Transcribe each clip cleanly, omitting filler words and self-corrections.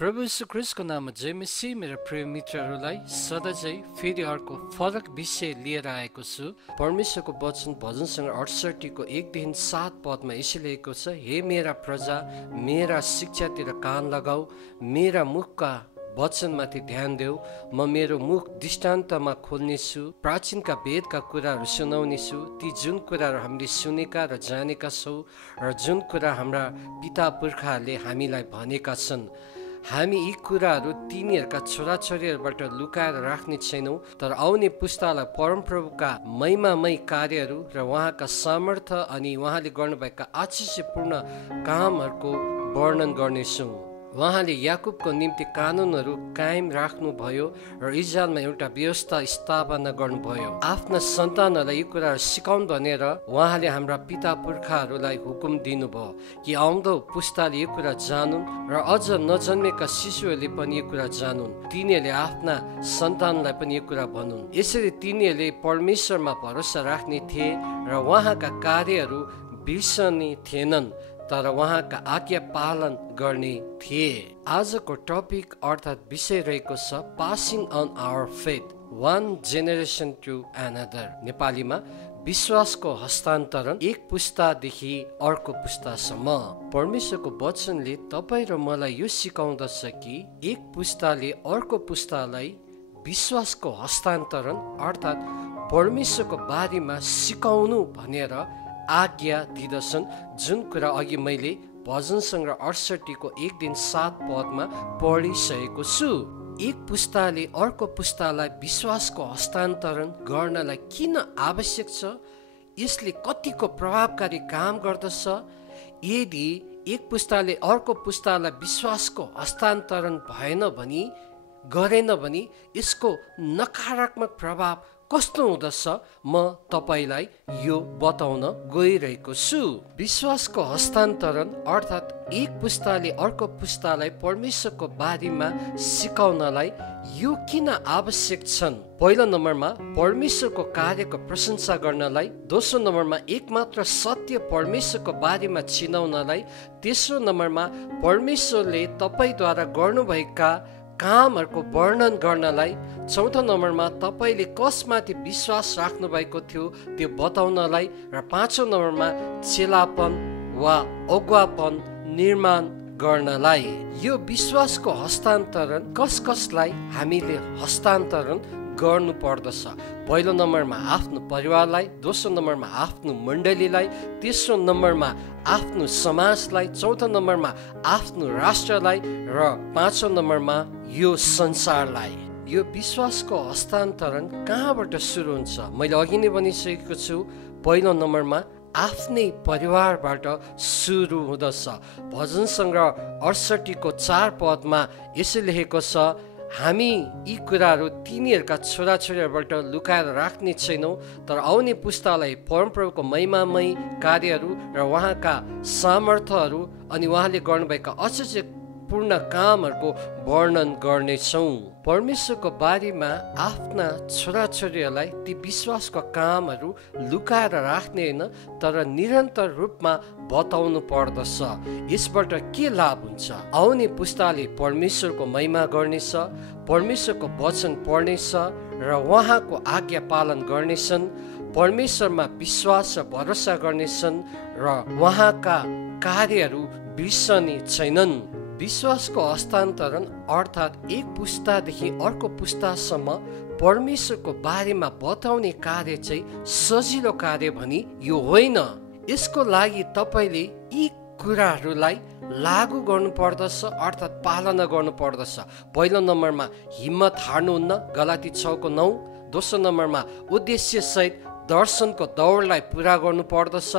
प्रभु यीशु ख्रीष्टको नाममा जय मसीह। मेरा प्रिय मित्रहरूलाई सदा चाहिँ फेरि अर्को फरक विषय लिएर आएको छु। परमेश्वरको वचन भजन सङ्ग्रह 68 को 1-7 पदमा यसरी लेखेको छ, हे मेरा प्रजा, मेरा शिक्षातिर कान लगाऊ, मेरा मुखका वचनमाथि ध्यान देऊ। म मेरो मुख दृष्टान्तमा खोल्नेछु, प्राचीनका वेदका कुराहरू सुनाउनेछु, ती जुन कुराहरू हामीले सुनेका र जानेका छौँ र जुन कुरा हाम्रा पिता पुर्खाहरूले हामीलाई भनेका छन्। हामी यी कुराहरू तिनीहरूका छोराछोरीहरूबाट लुकाएर राख्ने छैनौँ, तर आउने पुस्तालाई परमप्रभुका महिमामय कार्यहरू र उहाँका सामर्थ्य अनि उहाँले गर्नुभएका आश्चर्यपूर्ण कामहरूको वर्णन गर्नेछौँ। उहाँले याकुबको निम्ति कानुनहरू कायम राख्नुभयो र इजरायलमा एउटा व्यवस्था स्थापना गर्नुभयो। आफ्ना सन्तानहरूलाई यी कुराहरू सिकाउनु भनेर उहाँले हाम्रा पिता पुर्खाहरूलाई हुकुम दिनुभयो कि आउँदो पुस्ताले यो कुरा जानुन् र अझ नजन्मेका शिशुहरूले पनि यो कुरा जानुन्, तिनीहरूले आफ्ना सन्तानलाई पनि यो कुरा भनुन्। यसरी तिनीहरूले परमेश्वरमा भरोसा राख्ने थिए र उहाँका कार्यहरू बिर्सने थिएनन्, तर उहाँका आज्ञा पालन गर्ने थिए। आजको टपिक अर्थात् विषय रहेको छ passing on our faith one generation to another. नेपालीमा विश्वासको हस्तान्तरण एक पुस्तादेखि अर्को पुस्तासम्म। परमेश्वरको वचनले तपाईँ र मलाई यो सिकाउँदछ कि एक पुस्ताले अर्को पुस्तालाई विश्वासको हस्तान्तरण अर्थात् परमेश्वरको बारेमा सिकाउनु भनेर आज्ञा दिँदछन्, जुन कुरा अघि मैले भजन सङ्ग्रह 68 को 1-7 पदमा पढिसकेको छु। एक पुस्ताले अर्को पुस्तालाई विश्वासको हस्तान्तरण गर्नलाई किन आवश्यक छ, यसले कतिको प्रभावकारी काम गर्दछ। यदि एक पुस्ताले अर्को पुस्तालाई विश्वासको हस्तान्तरण गरेन भने यसको नकारात्मक प्रभाव कस्तो हुँदछ म तपाईलाई यो बताउन गइरहेको छु। विश्वासको हस्तान्तरण अर्थात् एक पुस्ताले अर्को पुस्तालाई परमेश्वरको बारेमा सिकाउनलाई यो किन आवश्यक छन्? पहिलो नम्बरमा परमेश्वरको कार्यको प्रशंसा गर्नलाई, दोस्रो नम्बरमा एकमात्र सत्य परमेश्वरको बारेमा चिनाउनलाई, तेस्रो नम्बरमा परमेश्वरले तपाईद्वारा गर्नुभएका कामहरूको वर्णन गर्नलाई, चौथो नम्बरमा तपाईँले कसमाथि विश्वास राख्नु भएको थियो त्यो बताउनलाई, र पाँचौँ नम्बरमा चेलापन वा अगुवापन निर्माण गर्नलाई। यो विश्वासको हस्तान्तरण कसलाई हामीले हस्तान्तरण गर्नु पर्दछ? पहिलो नम्बरमा आफ्नो परिवारलाई, दोस्रो नम्बरमा आफ्नो मण्डलीलाई, तेस्रो नम्बरमा आफ्नो समाजलाई, चौथो नम्बरमा आफ्नो राष्ट्रलाई र पाँचौँ नम्बरमा यो संसारलाई। यो विश्वासको हस्तान्तरण कहाँबाट सुरु हुन्छ? मैले अघि नै भनिसकेको छु, पहिलो नम्बरमा आफ्नै परिवारबाट सुरु हुँदछ। भजन सङ्ग्रह 68 को 4 पदमा यसो लेखेको छ, हामी यी कुराहरू तिनीहरूका छोराछोरीहरूबाट लुकाएर राख्ने छैनौँ, तर आउने पुस्तालाई परमप्रभुको महिमामय कार्यहरू र उहाँका सामर्थ्यहरू अनि उहाँले गर्नुभएका आश्चर्यपूर्ण कामहरूको वर्णन गर्नेछौँ। परमेश्वरको बारेमा आफ्ना छोराछोरीहरूलाई ती विश्वासको कामहरू लुकाएर राख्ने होइन, तर निरन्तर रूपमा बताउनु पर्दछ। यसबाट के लाभ हुन्छ? आउने पुस्ताले परमेश्वरको महिमा गर्नेछ, परमेश्वरको वचन पढ्नेछ र उहाँको आज्ञा पालन गर्नेछन्, परमेश्वरमा विश्वास र भरोसा गर्नेछन् र उहाँका कार्यहरू बिर्सने छैनन्। विश्वासको हस्तान्तरण अर्थात् एक पुस्तादेखि अर्को पुस्तासम्म परमेश्वरको बारेमा बताउने कार्य चाहिँ सजिलो कार्य भनी यो होइन। यसको लागि तपाईँले यी कुराहरूलाई लागू गर्नु पर्दछ अर्थात् पालना गर्नु पर्दछ। पहिलो नम्बरमा हिम्मत हार्नुहुन्न, गलाती 6 को 9। दोस्रो नम्बरमा उद्देश्यसहित दर्शनको दौडलाई पुरा गर्नु पर्दछ,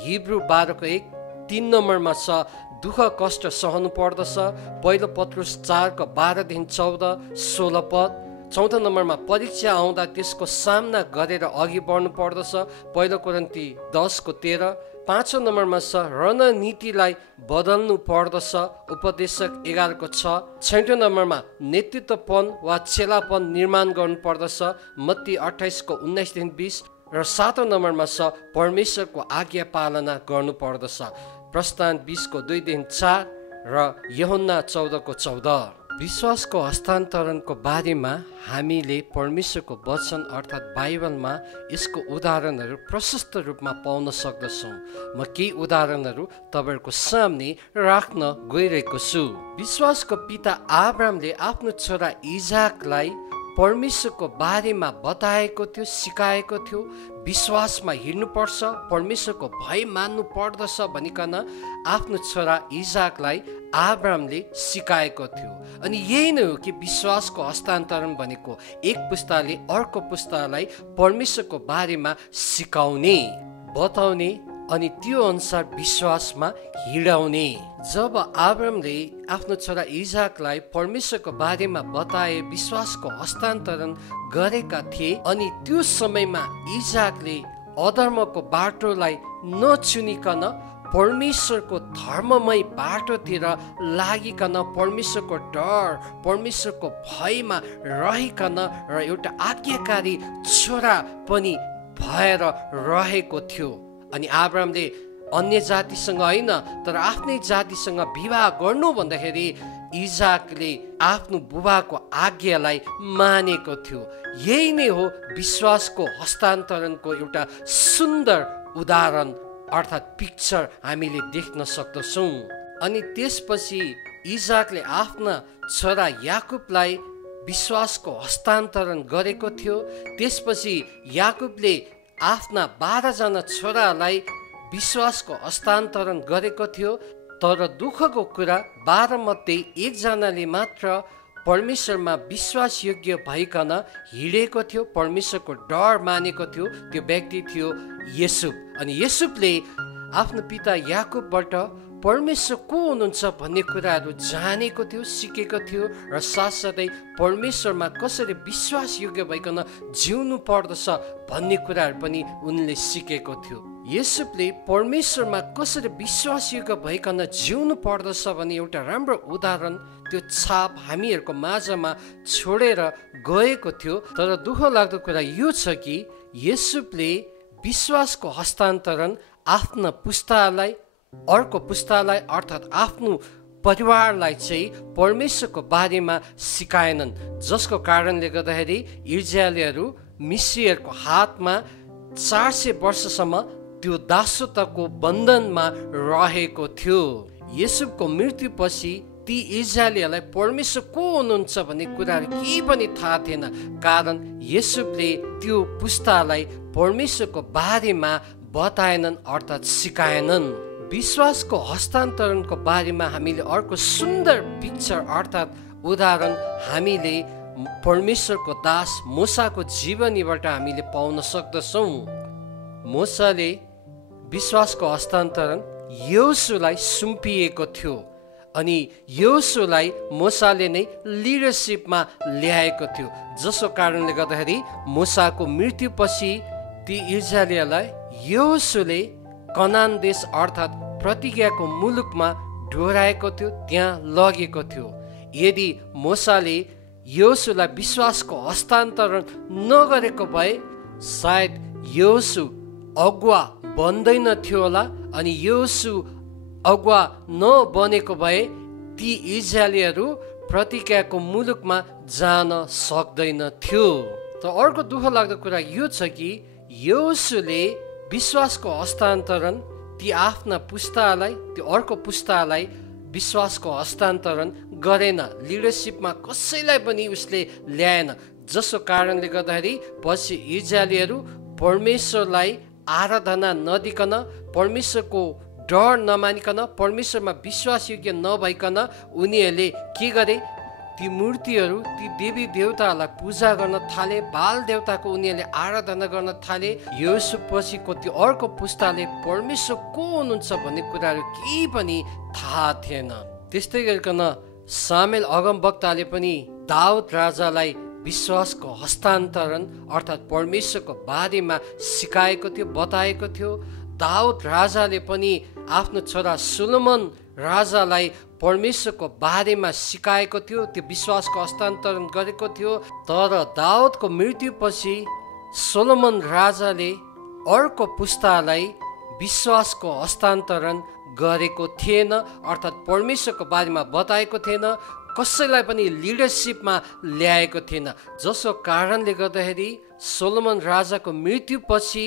हिब्रू 12 को 1। 3 नम्बरमा छ दुःख कष्ट सहनु पर्दछ, पहिलो पत्रुस 4 को 12-14, 16 पद। चौथो नम्बरमा परीक्षा आउँदा त्यसको सामना गरेर अघि बढ्नु पर्दछ, पहिलो कोरिन्थी 10 को 13। पाँचौँ नम्बरमा छ रणनीतिलाई बदल्नु पर्दछ, उपदेशक 11 को 6। छैटौँ नम्बरमा नेतृत्वपन वा चेलापन निर्माण गर्नु पर्दछ, मत्ती 28 को 19-20। र सातौँ नम्बरमा छ परमेश्वरको आज्ञा पालना गर्नु पर्दछ, प्रस्थान 20 को 2-4। र यूहन्ना 14:14। विश्वासको हस्तान्तरणको बारेमा हामीले परमेश्वरको वचन अर्थात् बाइबलमा यसको उदाहरणहरू प्रशस्त रूपमा पाउन सक्दछौँ। म केही उदाहरणहरू तपाईँहरूको सामने राख्न गइरहेको छु। विश्वासको पिता अब्राहमले आफ्नो छोरा इजाकलाई परमेश्वरको बारेमा बताएको थियो, सिकाएको थियो। विश्वासमा हिँड्नुपर्छ, परमेश्वरको भय मान्नु पर्दछ भनिकन आफ्नो छोरा इजाकलाई अब्राहमले सिकाएको थियो। अनि यही नै हो कि विश्वासको हस्तान्तरण भनेको एक पुस्ताले अर्को पुस्तालाई परमेश्वरको बारेमा सिकाउने, बताउने अनि त्यो अनुसार विश्वासमा हिँडाउने। जब अब्राहमले आफ्नो छोरा इजाकलाई परमेश्वरको बारेमा बताए, विश्वासको हस्तान्तरण गरेका थिए, अनि त्यो समयमा इजाकले अधर्मको बाटोलाई नचुनिकन परमेश्वरको धर्ममय बाटोतिर लागिकन परमेश्वरको डर, परमेश्वरको भयमा रहिकन र एउटा आज्ञाकारी छोरा पनि भएर रहेको थियो। अनि अब्राहमले अन्य जातिसँग होइन तर आफ्नै जातिसँग विवाह गर्नु भन्दाखेरि इजाकले आफ्नो बुबाको आज्ञालाई मानेको थियो। यही नै हो विश्वासको हस्तान्तरणको एउटा सुन्दर उदाहरण अर्थात् पिक्चर हामीले देख्न सक्दछौँ। अनि त्यसपछि इजाकले आफ्ना छोरा याकुबलाई विश्वासको हस्तान्तरण गरेको थियो। त्यसपछि याकुबले आफ्ना 12 जना छोरालाई विश्वासको हस्तान्तरण गरेको थियो। तर दुःखको कुरा 12 मध्ये एकजनाले मात्र परमेश्वरमा विश्वासयोग्य भइकन हिँडेको थियो, परमेश्वरको डर मानेको थियो। त्यो व्यक्ति थियो युसुफ। अनि युसुफले आफ्नो पिता याकुबबाट परमेश्वर को हुनुहुन्छ भन्ने कुराहरू जानेको थियो, सिकेको थियो र साथसाथै परमेश्वरमा कसरी विश्वासयोग्य भइकन जिउनु पर्दछ भन्ने कुराहरू पनि उनले सिकेको थियो। युसुफले परमेश्वरमा कसरी विश्वासयोग्य भइकन जिउनु पर्दछ भन्ने एउटा राम्रो उदाहरण, त्यो छाप हामीहरूको माझमा छोडेर गएको थियो। तर दुःख लाग्दो कुरा यो छ कि युसुफले विश्वासको हस्तान्तरण आफ्ना पुस्तालाई, अर्को पुस्तालाई अर्थात् आफ्नो परिवारलाई चाहिँ परमेश्वरको बारेमा सिकाएनन्, जसको कारणले गर्दाखेरि इजरायलीहरू मिस्रीहरूको हातमा 400 वर्षसम्म त्यो दासत्वको बन्धनमा रहेको थियो। युसुफको मृत्युपछि ती इजरायलीहरूलाई परमेश्वर को हुनुहुन्छ भन्ने कुराहरू केही पनि थाहा थिएन, कारण युसुफले त्यो पुस्तालाई परमेश्वरको बारेमा बताएनन् अर्थात् सिकाएनन्। विश्वासको हस्तान्तरणको बारेमा हामीले अर्को सुन्दर पिक्चर अर्थात् उदाहरण हामीले परमेश्वरको दास मूसाको जीवनीबाट हामीले पाउन सक्दछौँ। मूसाले विश्वासको हस्तान्तरण योशुवालाई सुम्पिएको थियो अनि योशुवालाई मूसाले नै लिडरसिपमा ल्याएको थियो, जसको कारणले गर्दाखेरि मूसाको मृत्युपछि ती इजरायलीलाई योशुवाले कनान देश अर्थात् प्रतिज्ञाको मुलुकमा डोराएको थियो, त्यहाँ लगेको थियो। यदि मूसाले योशुवालाई विश्वासको हस्तान्तरण नगरेको भए सायद योशु अगुवा बन्दैन थियो होला, अनि योशु अगुवा नबनेको भए ती इजरायलीहरू प्रतिज्ञाको मुलुकमा जान सक्दैन थियो। त अर्को दुःख लाग्दो कुरा यो छ कि योशुले विश्वासको हस्तान्तरण ती आफ्ना पुस्तालाई, त्यो अर्को पुस्तालाई विश्वासको हस्तान्तरण गरेन, लिडरसिपमा कसैलाई पनि उसले ल्याएन, जसको कारणले गर्दाखेरि पछि इजरायलीहरू परमेश्वरलाई आराधना नदिकन, परमेश्वरको डर नमानिकन, परमेश्वरमा विश्वासयोग्य नभइकन उनीहरूले के गरे, ती मूर्तिहरू, ती देवी देवताहरूलाई पूजा गर्न थाले, बाल देवताको उनीहरूले आराधना गर्न थाले। योशुपछिको त्यो अर्को पुस्ताले परमेश्वर को हुनुहुन्छ भन्ने कुराहरू केही पनि थाहा थिएन। त्यस्तै गरिकन सामेल अगमवक्ताले पनि दाउद राजालाई विश्वासको हस्तान्तरण अर्थात् परमेश्वरको बारेमा सिकाएको थियो, बताएको थियो। दाउद राजाले पनि आफ्नो छोरा सोलोमन राजालाई परमेश्वरको बारेमा सिकाएको थियो, त्यो विश्वासको हस्तान्तरण गरेको थियो। तर दाउदको मृत्युपछि सोलोमन राजाले अर्को पुस्तालाई विश्वासको हस्तान्तरण गरेको थिएन, अर्थात् परमेश्वरको बारेमा बताएको थिएन, कसैलाई पनि लिडरसिपमा ल्याएको थिएन। जसको कारणले गर्दाखेरि सोलोमन राजाको मृत्युपछि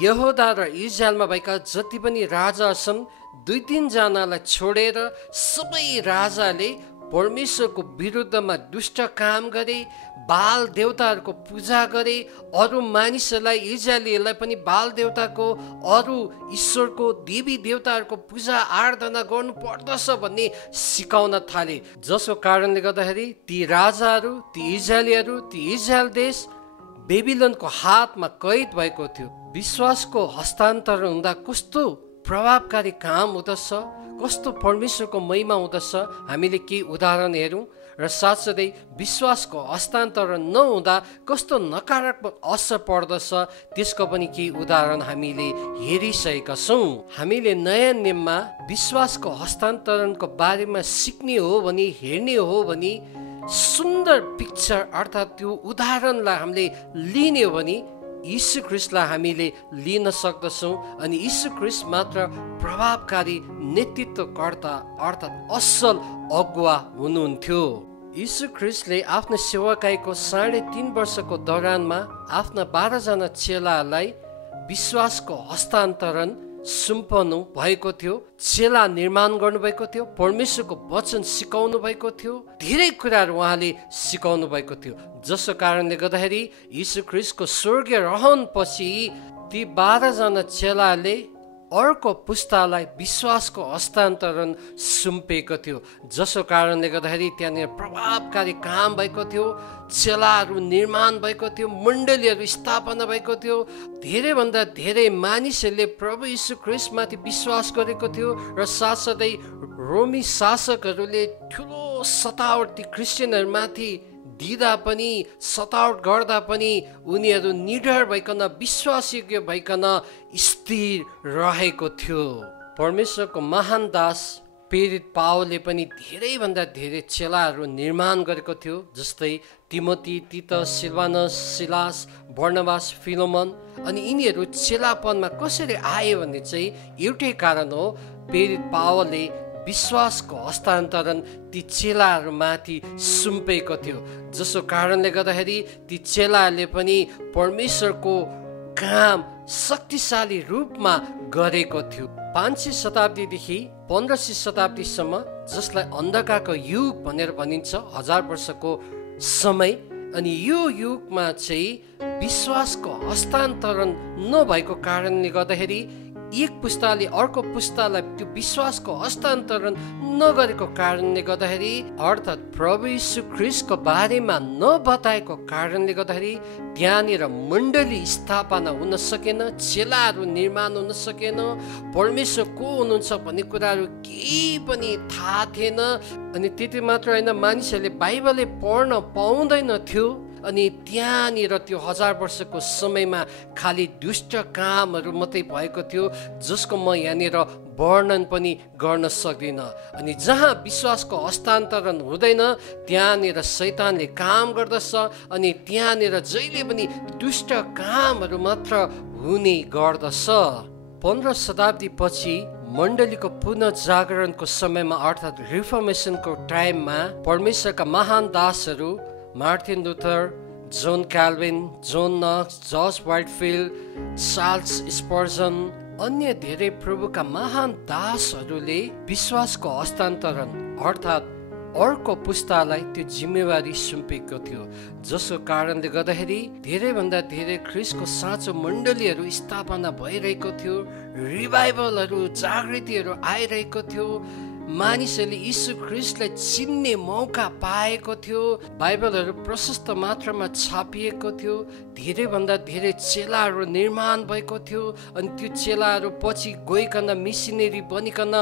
यहोदा र इजरायलमा भएका जति पनि राजा छन्, 2-3 जनालाई छोडेर सबै राजाले परमेश्वरको विरुद्धमा दुष्ट काम गरे, बाल देवताहरूको पूजा गरे, अरू मानिसहरूलाई इजरायलीहरूलाई पनि बाल देवताको अरू ईश्वरको देवी देवताहरूको पूजा आराधना गर्नु पर्दछ भन्ने सिकाउन थाले। जसको कारणले गर्दाखेरि ती राजाहरू, ती इजरायलीहरू, ती इजरायल देश बेबिलोनको हातमा कैद भएको थियो। विश्वासको हस्तान्तरण हुँदा कस्तो प्रभावकारी काम हुँदछ, कस्तो परमेश्वरको महिमा हुँदछ, हामीले केही उदाहरण हेरौँ। र साथसाथै विश्वासको हस्तान्तरण नहुँदा कस्तो नकारात्मक असर पर्दछ त्यसको पनि केही उदाहरण हामीले हेरिसकेका छौँ। हामीले नयाँ नियममा विश्वासको हस्तान्तरणको बारेमा सिक्ने हो भने, हेर्ने हो भने, सुन्दर पिक्चर अर्थात् त्यो उदाहरणलाई हामीले लिने हो भने यीशु ख्रीष्टलाई हामीले लिन सक्दछौँ। अनि यीशु ख्रीष्ट मात्र प्रभावकारी नेतृत्वकर्ता अर्थात् असल अगुवा हुनुहुन्थ्यो। यीशु ख्रीष्टले आफ्नो सेवाकाईको 3.5 वर्षको दौरानमा आफ्ना 12 जना चेलालाई विश्वासको हस्तान्तरण सुम्पनु भएको थियो, चेला निर्माण गर्नुभएको थियो, परमेश्वरको वचन सिकाउनु भएको थियो, धेरै कुराहरू उहाँले सिकाउनु भएको थियो। जसको कारणले गर्दाखेरि यीशु ख्रीष्टको स्वर्गीय रहनपछि ती 12 जना चेलाले अर्को पुस्तालाई विश्वासको हस्तान्तरण सुम्पेको थियो। जसको कारणले गर्दाखेरि त्यहाँनिर प्रभावकारी काम भएको थियो, चेलाहरू निर्माण भएको थियो, मण्डलीहरू स्थापना भएको थियो, धेरैभन्दा धेरै मानिसहरूले प्रभु यीशु ख्रीष्टमाथि विश्वास गरेको थियो। र साथसाथै रोमी शासकहरूले ठुलो सतावट ती क्रिस्चियनहरूमाथि दिँदा पनि, सतावट गर्दा पनि उनीहरू निडर भइकन, विश्वासयोग्य भइकन स्थिर रहेको थियो। परमेश्वरको महान दास प्रेरित पावलले पनि धेरैभन्दा धेरै चेलाहरू निर्माण गरेको थियो, जस्तै तिमोथी, तीतस, सिलवानस, सिलास, बर्नबास, फिलोमन। अनि यिनीहरू चेलापनमा कसरी आए भन्ने चाहिँ एउटै कारण हो, प्रेरित पावलले विश्वासको हस्तान्तरण ती चेलाहरूमाथि सुम्पेको थियो। जसको कारणले गर्दाखेरि ती चेलाहरूले पनि परमेश्वरको काम शक्तिशाली रूपमा गरेको थियो। 500 शताब्दीदेखि 1500 शताब्दीसम्म, जसलाई अन्धकारको युग भनेर भनिन्छ, 1000 वर्षको समय। अनि यो युगमा चाहिँ विश्वासको हस्तान्तरण नभएको कारणले गर्दाखेरि एक पुस्ताले अर्को पुस्तालाई त्यो विश्वासको हस्तान्तरण नगरेको कारणले गर्दाखेरि, अर्थात् प्रभु यीशु ख्रीष्टको बारेमा नबताएको कारणले गर्दाखेरि त्यहाँनिर मण्डली स्थापना हुन सकेन, चेलाहरू निर्माण हुन सकेन, परमेश्वर को हुनुहुन्छ भन्ने कुराहरू केही पनि थाहा थिएन। अनि त्यति मात्र होइन, मानिसहरूले बाइबलै पढ्न पाउँदैन थियो। अनि त्यहाँनिर त्यो 1000 वर्षको समयमा खालि दुष्ट कामहरू मात्रै भएको थियो, जसको म यहाँनिर वर्णन पनि गर्न सक्दिनँ। अनि जहाँ विश्वासको हस्तान्तरण हुँदैन त्यहाँनिर शैतानले काम गर्दछ, अनि त्यहाँनिर जहिले पनि दुष्ट कामहरू मात्र हुने गर्दछ। 15 शताब्दी पछि मण्डलीको पुनर्जागरणको समयमा अर्थात् रिफर्मेसनको टाइममा परमेश्वरका महान दासहरू Martin Luther, John Calvin, John Knox, George Whitefield, Charles Spurgeon, अन्य धेरै प्रभुका महान दासहरूले विश्वासको हस्तान्तरण अर्थात् अर्को पुस्तालाई त्यो जिम्मेवारी सुम्पेको थियो। जसको कारणले गर्दाखेरि धेरैभन्दा धेरै ख्रीष्टको साँचो मण्डलीहरू स्थापना भइरहेको थियो, रिभाइभलहरू, जागृतिहरू आइरहेको थियो, मानिसहरूले यीशु ख्रीष्टलाई चिन्ने मौका पाएको थियो, बाइबलहरू प्रशस्त मात्रामा छापिएको थियो, धेरैभन्दा धेरै चेलाहरू निर्माण भएको थियो। अनि त्यो चेलाहरू पछि गइकन मिसनरी बनिकन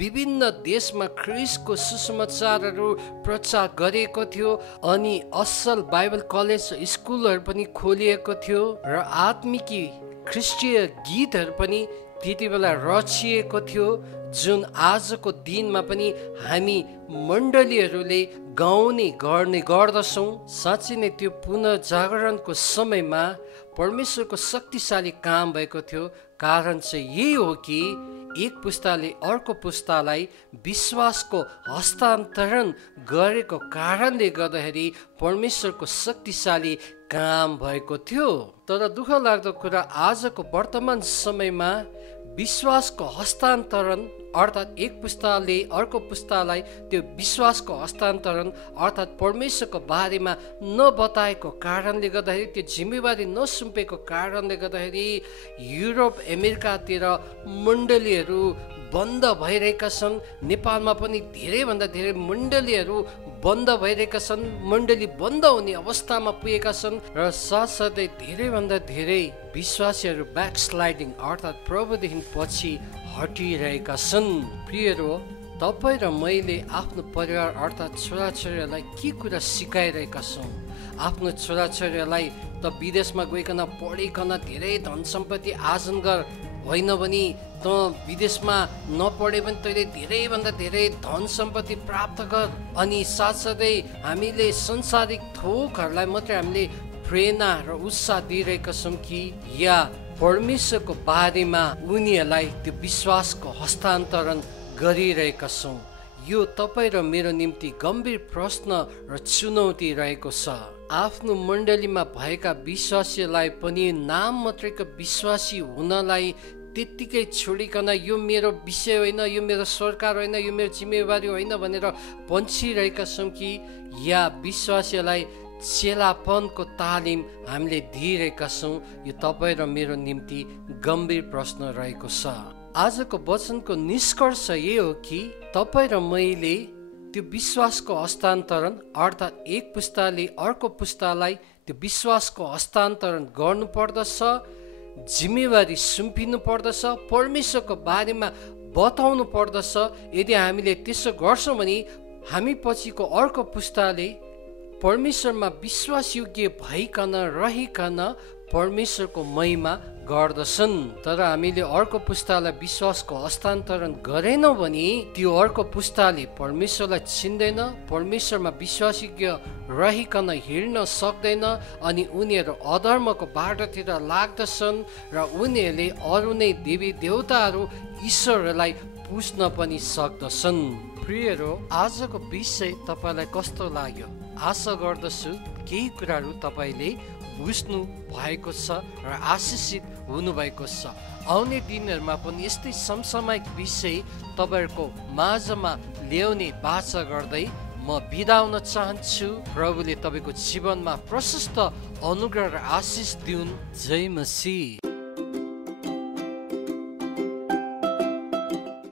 विभिन्न देशमा ख्रीष्टको सुसमाचारहरू प्रचार गरेको थियो। अनि असल बाइबल कलेज स्कुलहरू पनि खोलिएको थियो र आत्मिकी ख्रिस्टीय गीतहरू पनि त्यति बेला रचिएको थियो, जुन आजको दिनमा पनि हामी मण्डलीहरूले गाउने गर्ने गर्दछौँ। साँच्चै नै त्यो पुनर्जागरणको समयमा परमेश्वरको शक्तिशाली काम भएको थियो। कारण चाहिँ यही हो कि एक पुस्ताले अर्को पुस्तालाई विश्वासको हस्तान्तरण गरेको कारणले गर्दाखेरि परमेश्वरको शक्तिशाली काम भएको थियो। तर दुःख लाग्दो कुरा आजको वर्तमान समयमा विश्वासको हस्तान्तरण अर्थात् एक पुस्ताले अर्को पुस्तालाई त्यो विश्वासको हस्तान्तरण अर्थात् परमेश्वरको बारेमा नबताएको कारणले गर्दाखेरि त्यो जिम्मेवारी नसुम्पेको कारणले गर्दाखेरि युरोप अमेरिकातिर मण्डलीहरू बन्द भइरहेका छन्। नेपालमा पनि धेरैभन्दा धेरै मण्डलीहरू बन्द भइरहेका छन्, मण्डली बन्द हुने अवस्थामा पुगेका छन् र साथसाथै धेरैभन्दा धेरै विश्वासीहरू ब्याकस्लाइडिङ अर्थात् प्रभुदेखि पछि हटिरहेका छन्। प्रियहरू, तपाईँ र मैले आफ्नो परिवार अर्थात् छोराछोरीहरूलाई के कुरा सिकाइरहेका छौँ? आफ्नो छोराछोरीहरूलाई त विदेशमा गइकन पढिकन धेरै धन सम्पत्ति आर्जन गर, होइन भने त विदेशमा नपढे पनि तैँले धेरैभन्दा धेरै धन सम्पत्ति प्राप्त गर। अनि साथसाथै हामीले संसारिक थोकहरूलाई मात्रै हामीले प्रेरणा र उत्साह दिइरहेका छौँ कि या परमेश्वरको बारेमा उनीहरूलाई त्यो विश्वासको हस्तान्तरण गरिरहेका छौँ? यो तपाईँ र मेरो निम्ति गम्भीर प्रश्न र चुनौती रहेको छ। आफ्नो मण्डलीमा भएका विश्वासीलाई पनि नाम मात्रैको विश्वासी हुनलाई त्यत्तिकै छोडिकन यो मेरो विषय होइन, यो मेरो सरकार होइन, यो मेरो जिम्मेवारी होइन भनेर पन्छिरहेका छौँ कि या विश्वासीलाई चेलापनको तालिम हामीले दिइरहेका छौँ? यो तपाईँ र मेरो निम्ति गम्भीर प्रश्न रहेको छ। आजको वचनको निष्कर्ष यही हो कि तपाईँ र मैले त्यो विश्वासको हस्तान्तरण अर्थात् एक पुस्ताले अर्को पुस्तालाई त्यो विश्वासको हस्तान्तरण गर्नुपर्दछ, जिम्मेवारी सुम्पिनु पर्दछ, परमेश्वरको बारेमा बताउनु पर्दछ। यदि हामीले त्यसो गर्छौँ भने हामी पछिको अर्को पुस्ताले परमेश्वरमा विश्वासयोग्य भइकन रहिकन परमेश्वरको महिमा गर्दछन्। तर हामीले अर्को पुस्तालाई विश्वासको हस्तान्तरण गरेनौँ भने त्यो अर्को पुस्ताले परमेश्वरलाई चिन्दैन, परमेश्वरमा विश्वासयोग्य रहिकन हिँड्न सक्दैन अनि उनीहरू अधर्मको बाटोतिर लाग्दछन् र उनीहरूले अरू नै देवी देवताहरू ईश्वरहरूलाई पुज्न पनि सक्दछन्। प्रियहरू, आजको विषय तपाईँलाई कस्तो लाग्यो? आशा गर्दछु केही कुराहरू तपाईँले बुझ्नु भएको छ र आशिषित हुनुभएको छ। आउने दिनहरूमा पनि यस्तै समसामयिक विषय तपाईँहरूको माझमा ल्याउने बाचा गर्दै म बिदा हुन चाहन्छु। प्रभुले तपाईँको जीवनमा प्रशस्त अनुग्रह र आशिष दिउन्। जय मसीह।